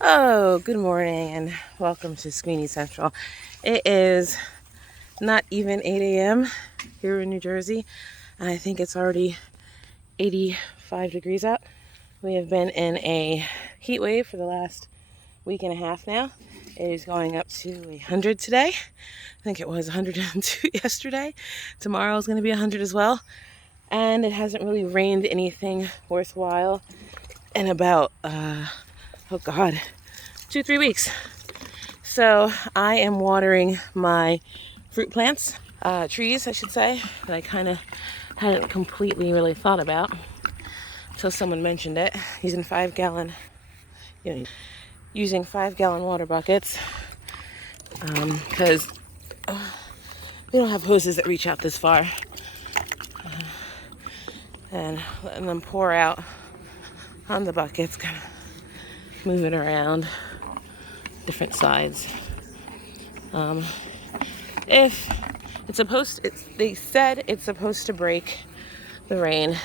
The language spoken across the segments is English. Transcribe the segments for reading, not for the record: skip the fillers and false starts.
Oh, good morning and welcome to SquiniCentral. It is not even 8 a.m. here in New Jersey, and I think it's already 85 degrees out. We have been in a heat wave for the last week and a half now. It is going up to 100 today. I think it was 102 yesterday. Tomorrow is going to be 100 as well. And it hasn't really rained anything worthwhile in about, oh God, 2-3 weeks. So I am watering my fruit plants, trees, I should say, that I kind of hadn't completely really thought about until someone mentioned it. Using 5-gallon, using 5-gallon water buckets, because we don't have hoses that reach out this far, and letting them pour out on the buckets, kind of move it around different sides. If it's they said it's supposed to break the rain,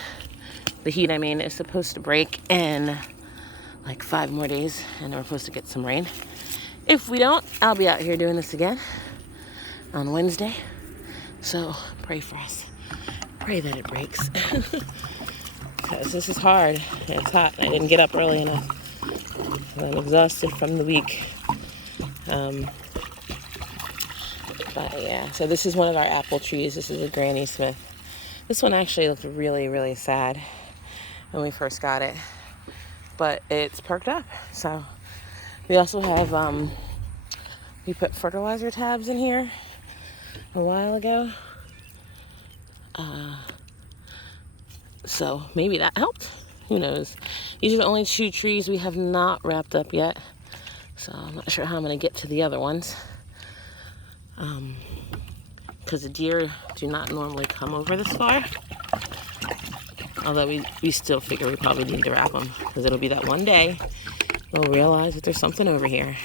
the heat I mean, is supposed to break in like 5 more days, and we're supposed to get some rain. If we don't, I'll be out here doing this again on Wednesday. So pray for us. Pray that it breaks. Because this is hard and it's hot. I didn't get up early enough. I'm exhausted from the week. But yeah, so this is one of our apple trees. This is a Granny Smith. This one actually looked really, really sad when we first got it, but it's perked up. So we also have, we put fertilizer tabs in here a while ago. So maybe that helped. Who knows? These are the only 2 trees we have not wrapped up yet. So I'm not sure how I'm going to get to the other ones. Because the deer do not normally come over this far. Although we still figure we probably need to wrap them. Because it'll be that one day we'll realize that there's something over here.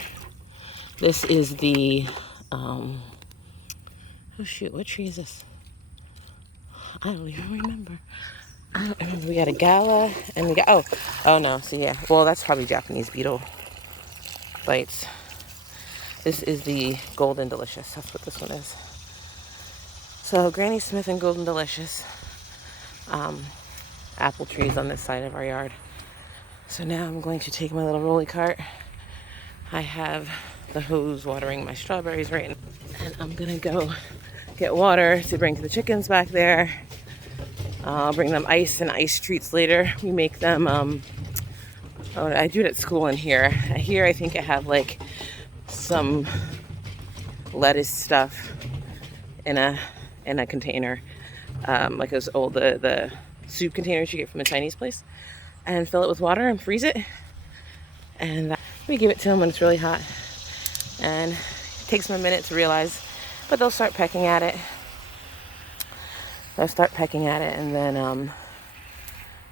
This is the, oh shoot, what tree is this? I don't even remember. We got a gala and we got, oh no, so yeah. Well, that's probably Japanese beetle bites. This is the Golden Delicious. That's what this one is. So Granny Smith and Golden Delicious apple trees on this side of our yard. So now I'm going to take my little rolly cart. I have the hose watering my strawberries right now. And I'm going to go get water to bring to the chickens back there. I'll bring them ice and ice treats later. We make them, I do it at school in here. Here I think I have like some lettuce stuff in a container, like those old the soup containers you get from the Chinese place, and fill it with water and freeze it, and we give it to them when it's really hot. And it takes them a minute to realize, but they'll start pecking at it. And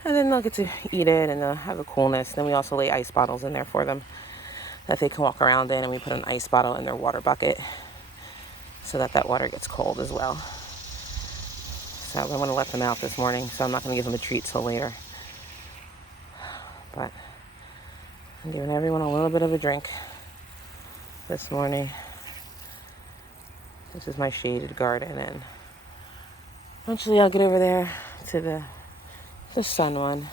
then they'll get to eat it, and they'll have a coolness. Then we also lay ice bottles in there for them that they can walk around in, and we put an ice bottle in their water bucket so that water gets cold as well. So I want to let them out this morning, so I'm not going to give them a treat till later. But I'm giving everyone a little bit of a drink this morning. This is my shaded garden, and eventually I'll get over there to the sun one.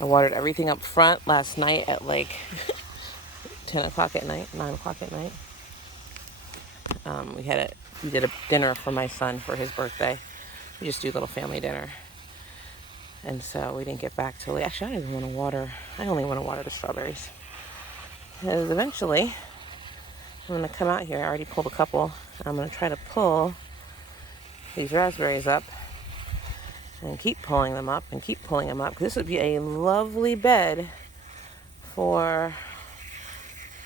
I watered everything up front last night at like 10 o'clock at night, 9 o'clock at night. We did a dinner for my son for his birthday. We just do a little family dinner. And so we didn't get back till late. Actually, I don't even want to water. I only want to water the strawberries. Because eventually, I'm going to come out here. I already pulled a couple. I'm going to try to pull these raspberries up and keep pulling them up and keep pulling them up. Because this would be a lovely bed for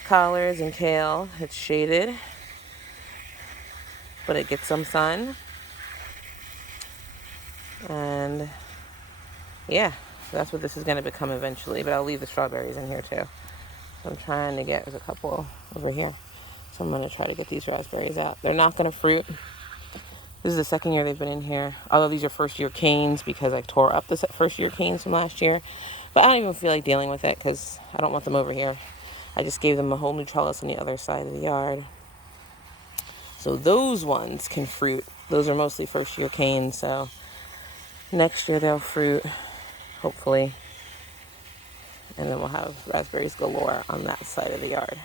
collards and kale. It's shaded, but it gets some sun. And yeah, so that's what this is going to become eventually. But I'll leave the strawberries in here too. So I'm trying to there's a couple over here. So I'm going to try to get these raspberries out. They're not going to fruit. This is the second year they've been in here. Although these are first year canes, because I tore up the first year canes from last year. But I don't even feel like dealing with it because I don't want them over here. I just gave them a whole new trellis on the other side of the yard. So those ones can fruit. Those are mostly first year canes, so next year they'll fruit, hopefully. And then we'll have raspberries galore on that side of the yard.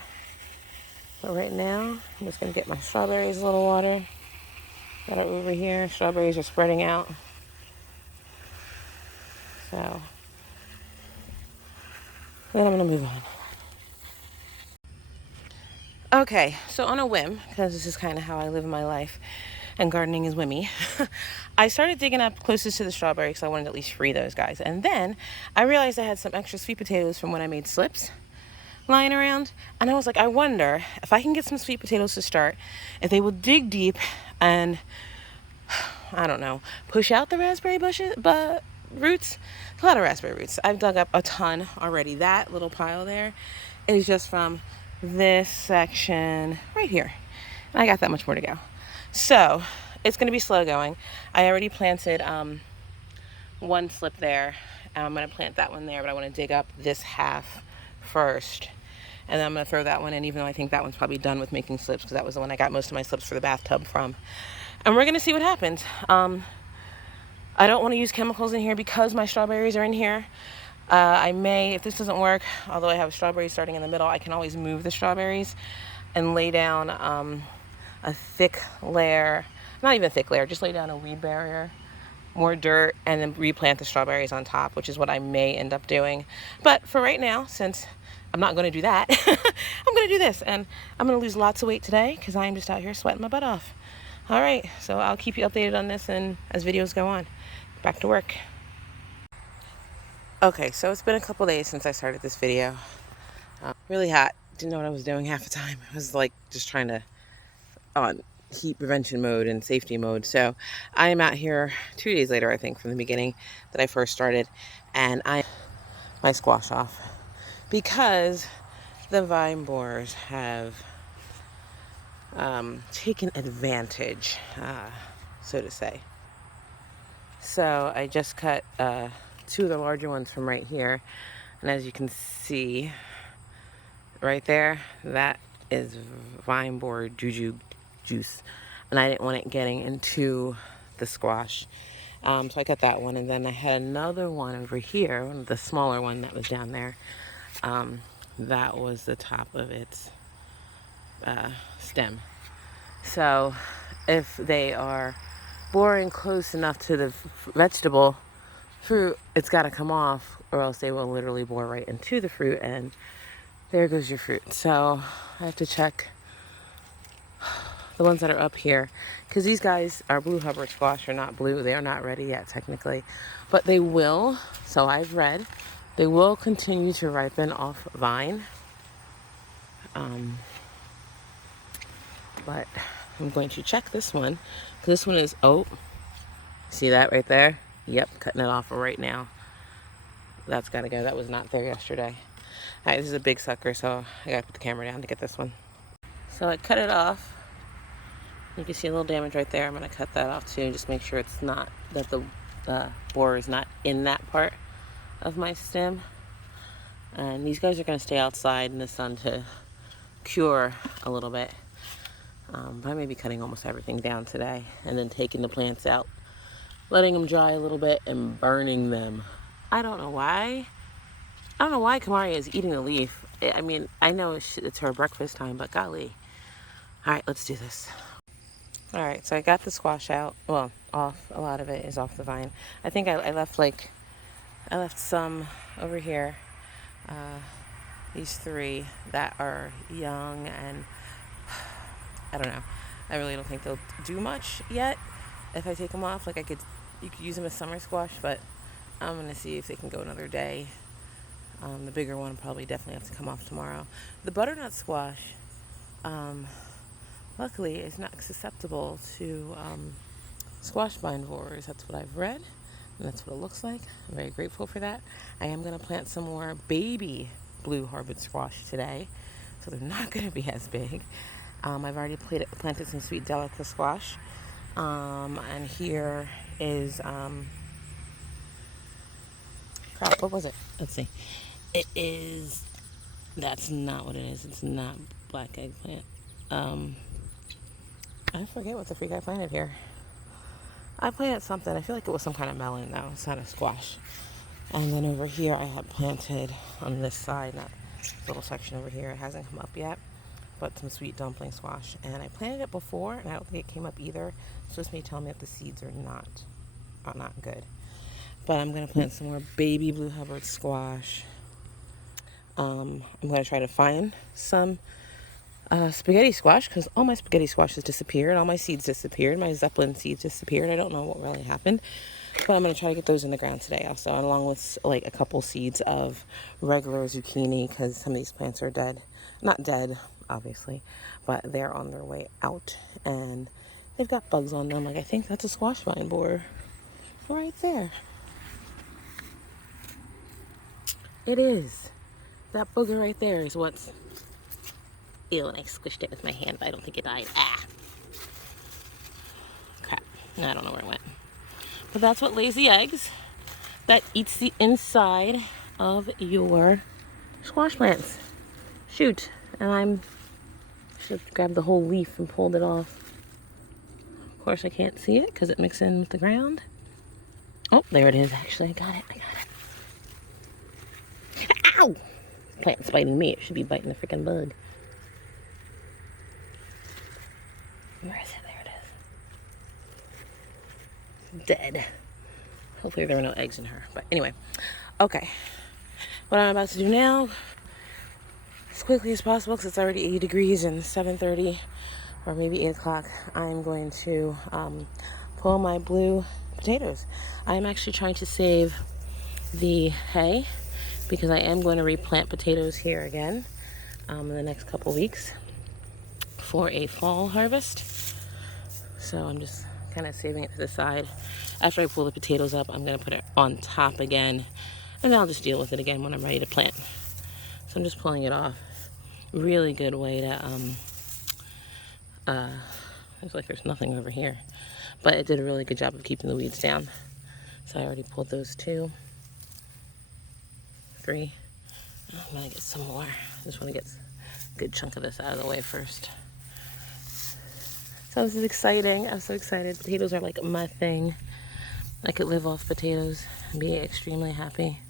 But right now, I'm just going to get my strawberries a little water that are over here. Strawberries are spreading out. So then I'm going to move on. Okay, so on a whim, because this is kind of how I live my life, and gardening is whimmy, I started digging up closest to the strawberry because I wanted to at least free those guys. And then I realized I had some extra sweet potatoes from when I made slips lying around, and I was like, I wonder if I can get some sweet potatoes to start, if they will dig deep and, I don't know, push out the raspberry bushes, but roots. A lot of raspberry roots. I've dug up a ton already. That little pile there is just from this section right here, and I got that much more to go. So it's going to be slow going. I already planted one slip there. I'm going to plant that one there, but I want to dig up this half first, and then I'm going to throw that one in, even though I think that one's probably done with making slips, because that was the one I got most of my slips for the bathtub from. And we're going to see what happens. I don't want to use chemicals in here because my strawberries are in here. I may, if this doesn't work, although I have strawberries starting in the middle, I can always move the strawberries and lay down a thick layer, not even a thick layer, just lay down a weed barrier, more dirt, and then replant the strawberries on top, which is what I may end up doing. But for right now, since I'm not going to do that, I'm going to do this. And I'm going to lose lots of weight today because I am just out here sweating my butt off. All right, so I'll keep you updated on this and as videos go on. Back to work. Okay, so it's been a couple days since I started this video. Really hot. Didn't know what I was doing half the time. I was like just trying to on heat prevention mode and safety mode. So I am out here 2 days later, I think, from the beginning that I first started, and I my squash off because the vine borers have taken advantage, so to say. So I just cut two of the larger ones from right here, and as you can see right there, that is vine borer juju juice, and I didn't want it getting into the squash, so I cut that one. And then I had another one over here, the smaller one that was down there, that was the top of its stem. So if they are boring close enough to the vegetable fruit, it's got to come off, or else they will literally bore right into the fruit, and there goes your fruit. So I have to check the ones that are up here, because these guys are blue Hubbard squash, are not blue. They are not ready yet technically, but they will. So I've read they will continue to ripen off vine. But I'm going to check this one. This one is, oh, see that right there? Yep, cutting it off right now. That's got to go. That was not there yesterday. All right, this is a big sucker, so I got to put the camera down to get this one. So I cut it off. You can see a little damage right there. I'm going to cut that off too, and just make sure it's not, that the borer is not in that part of my stem. And these guys are going to stay outside in the sun to cure a little bit. But I may be cutting almost everything down today, and then taking the plants out, letting them dry a little bit, and burning them. I don't know why Kamaria is eating the leaf. I mean, I know it's her breakfast time, but golly. All right, let's do this. All right, so I got the squash out. Well, off. A lot of it is off the vine. I think I left some over here. These three that are young, and I don't know. I really don't think they'll do much yet if I take them off. Like you could use them as summer squash, but I'm gonna see if they can go another day. The bigger one probably definitely have to come off tomorrow. The butternut squash, luckily, is not susceptible to squash vine borers. That's what I've read, and that's what it looks like. I'm very grateful for that. I am gonna plant some more baby blue Harvard squash today, so they're not gonna be as big. I've already planted some sweet delicate squash, and here is crap. What was it? Let's see. It is, that's not what it is. It's not black eggplant. I forget what the freak I planted here. I planted something. I feel like it was some kind of melon though. It's not a squash. And then over here I had planted on this side, not this little section over here. It hasn't come up yet, but some sweet dumpling squash. And I planted it before, and I don't think it came up either. So this may tell me that the seeds are not good. But I'm gonna plant some more baby blue Hubbard squash. I'm gonna try to find some spaghetti squash, because all my spaghetti squashes disappeared, all my seeds disappeared, my Zeppelin seeds disappeared. I don't know what really happened, but I'm going to try to get those in the ground today also, and along with like a couple seeds of regular zucchini, because some of these plants are dead. Not dead, obviously, but they're on their way out, and they've got bugs on them. Like, I think that's a squash vine borer right there. It is. That booger right there is what's... Ew, and I squished it with my hand, but I don't think it died. Ah! Crap. I don't know where it went. But that's what lays the eggs. That eats the inside of your squash plants. Shoot. And I should have grabbed the whole leaf and pulled it off. Of course, I can't see it because it mixed in with the ground. Oh, there it is. Actually, I got it. Ow! Plant's biting me. It should be biting the freaking bug. Where is it? There it is. Dead. Hopefully there were no eggs in her. But anyway, okay. What I'm about to do now, as quickly as possible, because it's already 80 degrees and 7:30 or maybe 8 o'clock, I'm going to pull my blue potatoes. I'm actually trying to save the hay because I am going to replant potatoes here again in the next couple weeks for a fall harvest. So I'm just kind of saving it to the side. After I pull the potatoes up, I'm going to put it on top again, and then I'll just deal with it again when I'm ready to plant. So I'm just pulling it off. Really good way to, looks like there's nothing over here, but it did a really good job of keeping the weeds down. So I already pulled those 2, 3. I'm going to get some more. I just want to get a good chunk of this out of the way first. So this is exciting. I'm so excited. Potatoes are like my thing. I could live off potatoes and be extremely happy.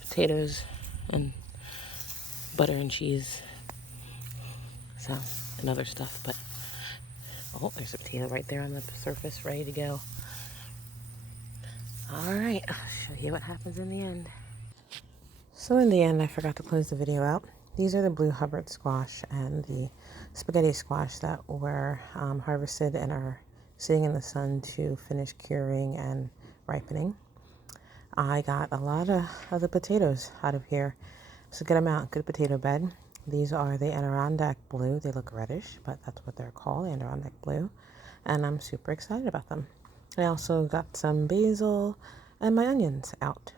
Potatoes and butter and cheese. So, and other stuff. But, oh, there's a potato right there on the surface, ready to go. Alright, I'll show you what happens in the end. So in the end, I forgot to close the video out. These are the blue Hubbard squash and the spaghetti squash that were harvested and are sitting in the sun to finish curing and ripening. I got a lot of the potatoes out of here. It's a good amount, good potato bed. These are the Adirondack blue. They look reddish, but that's what they're called, Adirondack blue. And I'm super excited about them. I also got some basil and my onions out